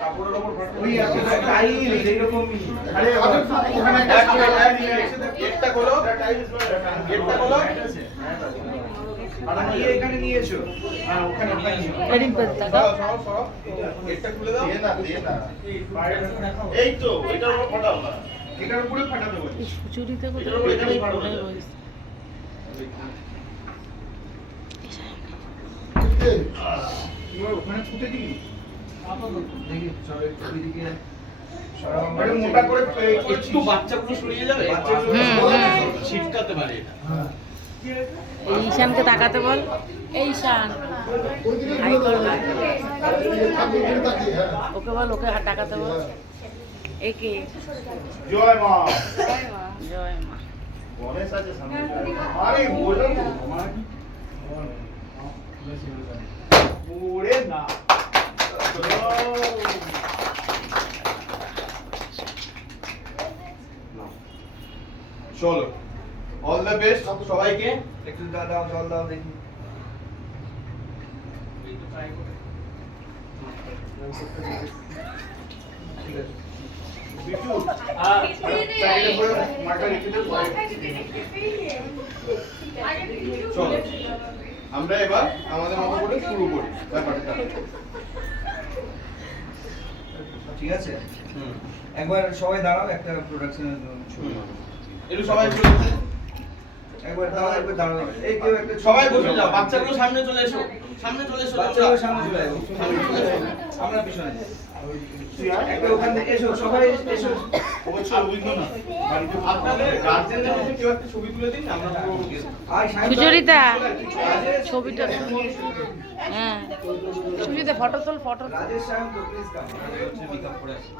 কাপড়ের উপর ওই টাইল এইরকমই। আরে ওখানে গেটটা খোলো, গেটটা খোলো। আর এখানে নিয়েছো। হ্যাঁ ওখানে এডিট করতে দাও। সরো গেটটা খুলে দাও। দে না এই তো এটার উপর ফাটাও না, এটার উপরে ফাটাতে বলি। এই সুচুরিতে করে এটার উপর এখানেই ফাটাও না। ওখানে ফুটে দিই দেখি চলো একটু এদিকে আরে মোটা করে একটু বাচ্চাগুলো সরিয়ে যাবে, ছিটকাতে পারে এটা। এই ঈশানকে তাকাতে বল। এই ঈশান হাই কর না। ওকে বল, ওকে তাকাতে বল। একে জয় মা। জয় মা। গণেশ আছে সামনে। আরে বলো তো আমার ওরে না চলো অল দ্য বেস্ট সবাইকে। একটু দাও জল দাও দেখি। ঠিক আছে বিটু সাইডে করে মাটা রেখে দে। চলো আমরা এবার আমাদের মতো করে শুরু করি ব্যাপারটা, ঠিক আছে? একবার সবাই দাঁড়াও, একটা প্রোডাকশনের জন্য শুরু করব। একটু সবাই চলে একবার দাঁড়াও, একবার দাঁড়াও। এই কেউ একটা সবাই বসে যাও, বাচ্চাগুলো সামনে চলে এসো, সামনে চলে এসো। বাচ্চাগুলো সামনে চলে আসো, সামনে চলে এসো। আমরা পিছনে যাই। একটা ওখান থেকে এসো, সবাই এসো। আপনাদের গার্জেনদের মধ্যে কেউ একটা ছবি তুলে দিন, আমরা পুরো সুচরিতা ছবিটা হ্যাঁ সুচরিতা ফটো তোল, ফটো। রাজেশ সাহেব তো প্লিজ কাম। আগে হচ্ছে মেকআপ করে আসি।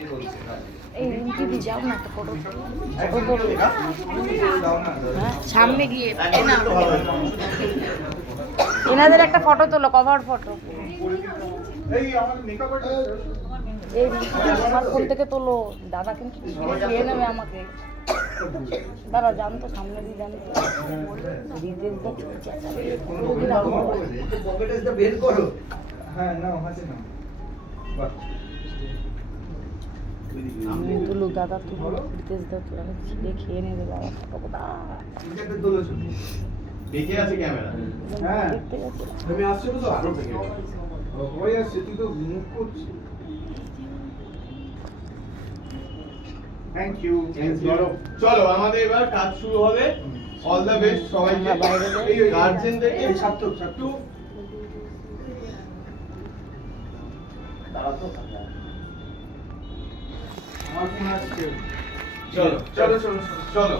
এই বলছে রাজেশ। এই রিঙ্কি দি যাও না, একটা ফটো তোল। একদম দাও না। হ্যাঁ সামনে গিয়ে এই না এনাদের একটা ফটো তোলো, কভার ফটো। এই আমার মেকআপ আর্টিস্ট এই রিঙ্কি আমার ফোন থেকে তোলো, দাদা কিন্তু খেয়ে নেবে আমাকে। দাদা জানতো সামনে দিয়ে জানতো রিজেন্টটা পকেটে বের করো। হ্যাঁ নাও হাতে নাও। বাহ আমি তুলু, দাদা তুলো, রিতেশ দা তুলো, ছিঁড়ে খেয়ে নেবে বাবা। কতটা এটা তুলো শুধু। দেখে আছে ক্যামেরা। হ্যাঁ দেখতে গেছে। তুমি আসছো তো আরো থেকে ওই আসছে, তুই তো মুভ করছিস। Thank you. চলো আমাদের এবার কাজ শুরু হবে। অল দ্য বেস্ট সবাইকে। এই গার্জেনদেরকে ছাত্র ছাত্র তারা তো আমার ফোন আসছে। চলো চলো চলো চলো